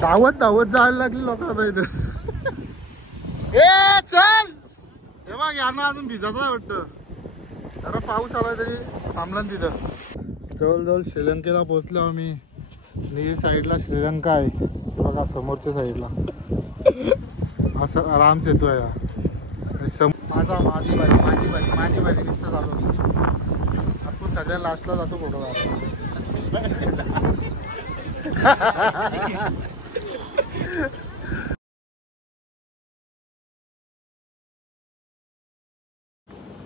धावत धावत जायला लागली लोकांना इथं. ए चल हे बघ यांना अजून भिजत आहे वाटतं. जरा पाऊस आला तरी थांबला तिथं. जवळजवळ श्रीलंकेला पोहोचलो आम्ही. आणि साईडला श्रीलंका आहे बघा समोरच्या साईडला. असं आराम सेतू आहे. माझी बारी नुसतं चालू असते. आपण सगळ्या लास्टला जातो फोटो काढायला.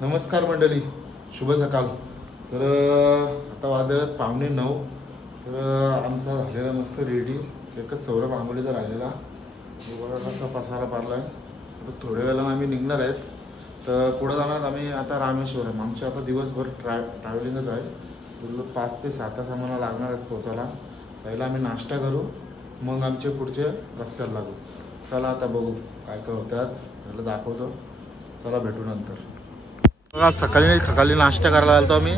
नमस्कार मंडळी, शुभ सकाळ. तर आता वाजल्यात 8:45. तर आमचा झालेला मस्त रेडी. एकच सौरभ आंबोलीचा राहिलेला. बघा कसा पसारा पाडला आहे. आता थोड्या वेळेला आम्ही निघणार आहेत. तर पुढं जाणार आम्ही आता रामेश्वरम. आमच्या आता दिवसभर ट्रॅव्हलिंगच आहे. तर 5 ते 7 तास आम्हाला लागणार आहेत पोचायला. पहिला आम्ही नाश्ता करू, मग आमचे पुढचे रस्त्याला लागू. चला आता बघू काय काय होतं आज. त्याला दाखवतो. चला भेटू नंतर. बघा सकाळी नाश्ता करायला आलो आम्ही.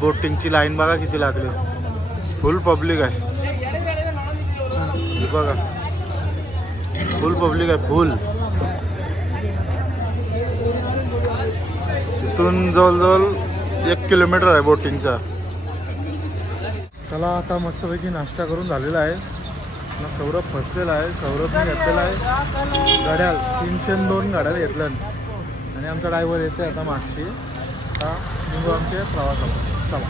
बोटिंगची लाईन बघा किती लागली. फुल पब्लिक आहे बघा. फुल पब्लिक आहे फुल. तिथून जवळजवळ 1 किलोमीटर आहे बोटिंगचा. चला आता मस्तपैकी नाश्ता करून झालेला आहे. सौरभ फसलेला आहे. सौरभने घेतलेला आहे गाड्याल 302 गाड्याला घेतल्या. आणि आमचा ड्रायव्हर येते आता मागची. आता निघू आमचे प्रवासाला. चला.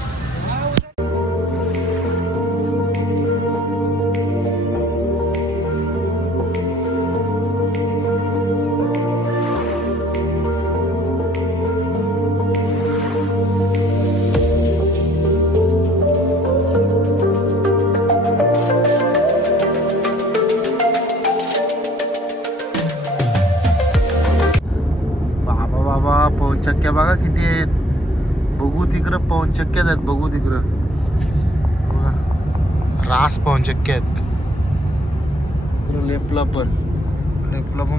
पवनचक्क्या बघा किती आहेत. बघू तिकडं पवनचक्क्यात आहेत. बघू तिकडं रास पवनचक्क्या आहेत. लेपला पण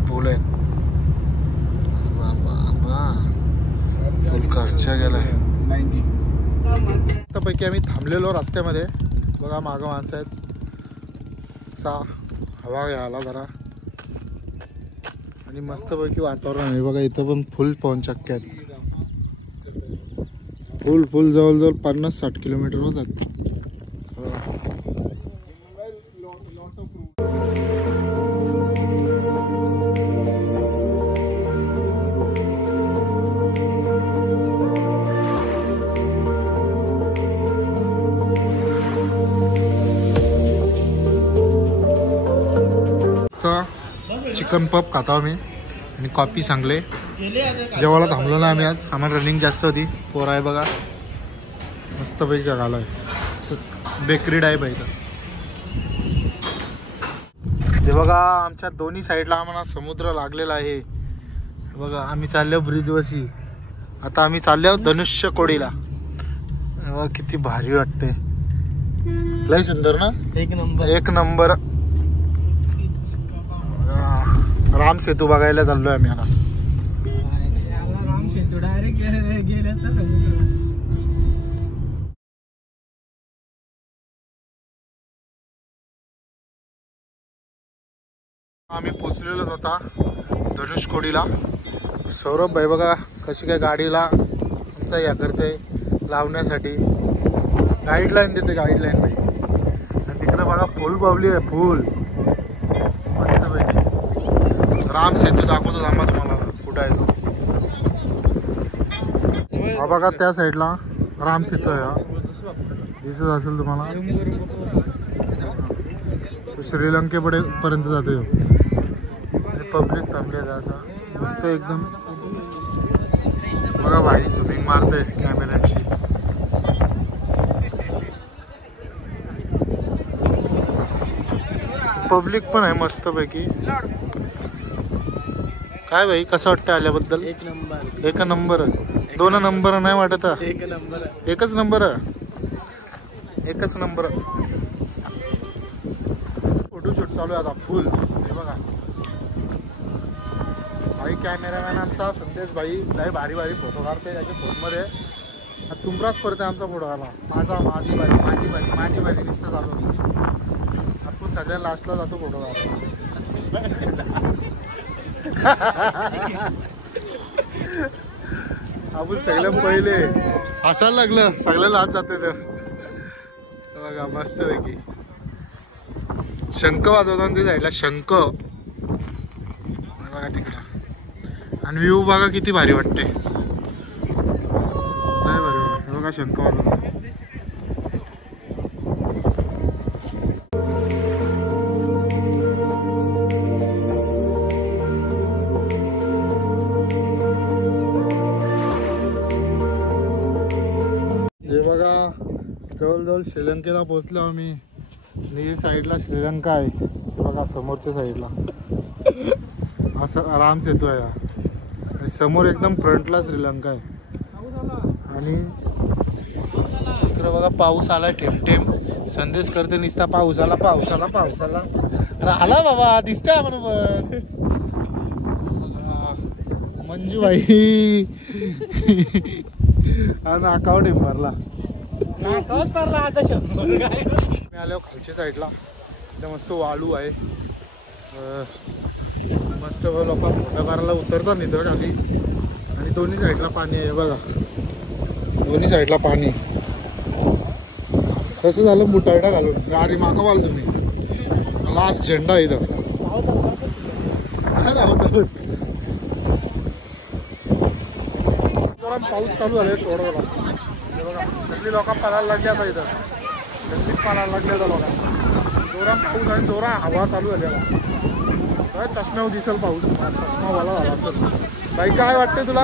फुल आहेत. फुल खर्चा गेलाय. पैकी आम्ही थांबलेलो रस्त्यामध्ये. बघा मागं माणसं आहेत. असा हवा घ्यायला जरा. आणि मस्तपैकी वातावरण आहे बघा. इथं पण फुल पवनचक्क्या आहेत. फुल जवळजवळ 50-60 किलोमीटर होतात. चिकन पप खाता आम्ही आणि कॉफी सांगले. जेवायला थांबलो ना आम्ही आज. आम्हाला रनिंग जास्त होती. पोर आहे बघा मस्तपैकी जगाला आहे. बेकरी टाईप आहे. ते बघा आमच्या दोन्ही साईडला आम्हाला समुद्र लागलेला आहे. बघा आम्ही चाललो ब्रिजवरशी. आता आम्ही चाललो धनुष्य कोडीला. किती भारी वाटते. लय सुंदर ना. एक नंबर. राम सेतू बघायला चाललोय आम्ही. आता राम सेतू डायरेक्ट गेले असता समुद्र. आम्ही पोचलेलोच आता धनुषकोडीला. सौरभ भाई बघा कशी काय गाडीला आमचा या करते लावण्यासाठी. गाईडलाईन देते गाईडलाईन भाई. आणि तिकडे बघा फुल पावली आहे. फुल मस्त पैकी. राम सेतू दाखवतो थांबा तुम्हाला कुठं आहे तो. हा बघा त्या साईडला राम सेतू आहे. हा दिसत असेल तुम्हाला. श्रीलंकेपर्यंत जाते. पब्लिक थांबली आहे असं मस्त एकदम. बघा भाई झुमिंग मारते कॅमेऱ्याची. पब्लिक पण आहे मस्त पैकी. काय भाई कसं वाटतं आल्याबद्दल. एक नंबर. 2 नंबर नाही वाटत. एकच नंबर. फोटोशूट चालू आहे आता फुल. हे बघा भाई कॅमेरामॅन आमचा संदेश भाई लय भारी फोटो काढते त्याच्या फोनमध्ये. चुंबराच पडते आमचा फोटो आला. माझी बारी नुसतं चालू असते. आपण सगळ्या लास्टला जातो फोटो आपण सगळ्या पहिले हसायला लागलं, सगळ्याला हात जाते तर बघा मस्त पैकी शंख वाजवतात ते साईडला शंख बघा तिकडं. आणि व्ह्यू बघा किती भारी वाटते, काय भारी वाटते बघा शंख वाजवतात. हे बघा जवळजवळ श्रीलंकेला पोहोचलो आम्ही. आणि साईडला श्रीलंका आहे बघा, समोरच्या साईडला असं आराम सेतू आहे आणि समोर एकदम फ्रंटला श्रीलंका आहे. आणि इकडे बघा पाऊस आला ठेम संदेश करते निसता पाऊस आला पाऊस आला पाऊस आला. अरे आला बाबा, दिसतंय बरोबर मंजूबाई हा नाकावर टेम मारला. मी आलो खालच्या साईडला, मस्त वाळू आहे मस्त. लोक मोठ्या बाराला उतरतात निधर खाली आणि दोन्ही साईडला पाणी आहे बघा, दोन्ही साईडला पाणी. कसं झालं बुटायटा घालून गाडी मागं वाल तुम्ही. लास्ट झेंडा इथं पाऊस चालू झाले थोडं बघा. सगळी लोक पळायला लागली आता इथं, सगळीच पळायला लागली आता लोक. जोरात पाऊस आणि जोरात हवा चालू झाली आता. काय चष्म्यावर दिसेल पाऊस, चष्मा वाला झाला असेल. बाई काय वाटते तुला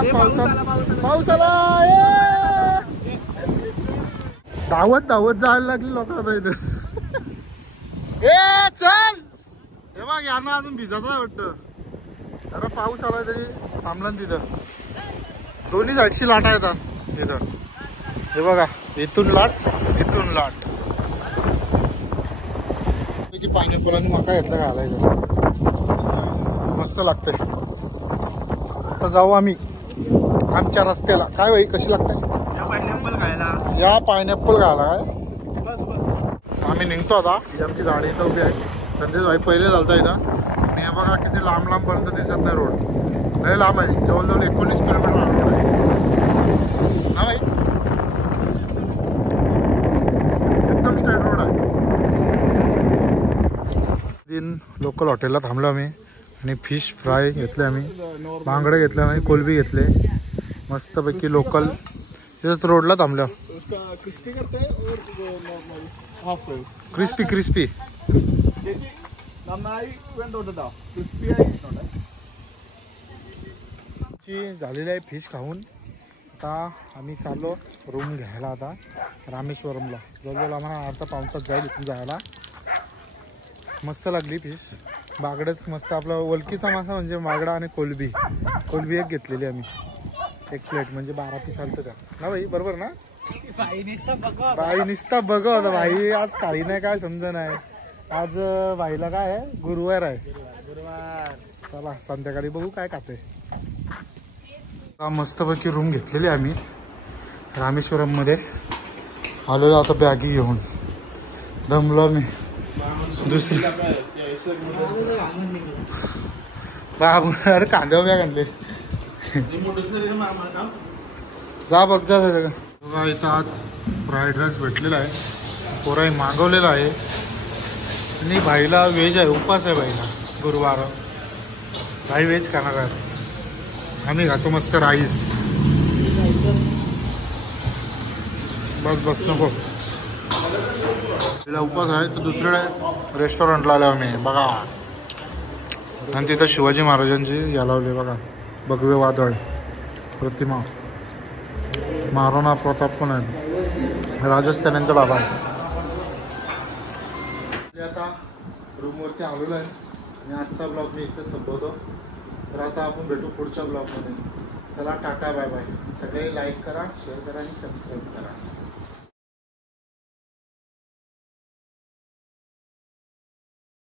पावसाला धावत धावत जायला लागली लोक आता इथं. ए चल हे बघ यांना अजून भिजत आहे वाटतं. जरा पाऊस आला तरी थांबला तिथं. दोन्ही साईडची लाटा येतात इथं. हे बघा इथून लाट इथून लाट. पायनॅपल आणि मका घेतला घालायचं मस्त लागते. आता जाऊ आम्ही आमच्या रस्त्याला. काय बाई कशी लागते पायनॅपल खायला? या पायनॅपल खायला काय आम्ही निघतो आता. ही आमची गाडी इथं उभी आहे. संदेश भाई पहिले चालता इथं. आणि हे बघा किती लांब लांब पर्यंत दिसत नाही रोड. लय लांब आहे, जवळजवळ 19 किलोमीटर रोड आहे हा भाई. एकदम स्ट्रेट रोड आहे. लोकल हॉटेलला थांबलो आम्ही आणि फिश फ्राय घेतले आम्ही, बांगडे घेतले आम्ही, कोलबी घेतले मस्तपैकी लोकल. तिथं रोडला थांबलो. क्रिस्पी क्रिस्पी झालेली आहे फिश खाऊन. आता आम्ही चाललो रूम घ्यायला आता रामेश्वरमला. जवळजवळ आम्हाला अर्धा पाऊण तास जाईल इथून जायला. मस्त लागली फिश. बागडच मस्त आपला ओळखीचा मासा म्हणजे बागडा आणि कोलबी. कोलबी एक घेतलेली आम्ही, एक प्लेट म्हणजे 12 पीस आलतं त्या ना भाई, बरोबर ना? बाई निसता बघा होता भाई. आज काही नाही काय समजा नाही. आज भाईला काय आहे, गुरुवार आहे. चला संध्याकाळी बघू काय खाते. मस्तपैकी रूम घेतलेली आम्ही रामेश्वरम मध्ये. आलेलो आता बॅगी घेऊन. दमलो मी. दुसरी अरे कांद्यावर बॅग आणले जा बघ जा. बघा इथं आज फ्राईड राईस भेटलेला आहे, पोराई मागवलेला आहे. आणि भाईला व्हेज आहे, उपवास आहे भाईला गुरुवार. भाई व्हेज खाणार आज. आम्ही खातो मस्त राईस. बस बस नको तिला उपवास आहे. तर दुसऱ्या रेस्टॉरंटला आलो आम्ही बघा. आणि तिथं शिवाजी महाराजांची या लावली बघा, भगवे वादळ प्रतिमा. महाराणा प्रताप पण आहे, राजस्थानांचा बाबा आहे. आता रूमवरती आलेलो आहे आणि आजचा ब्लॉग मी इथं संपवतो. तर आता आपण भेटू पुढच्या ब्लॉगमध्ये. चला टाटा बाय बाय. सगळे लाईक करा, शेअर करा आणि सबस्क्राईब करा.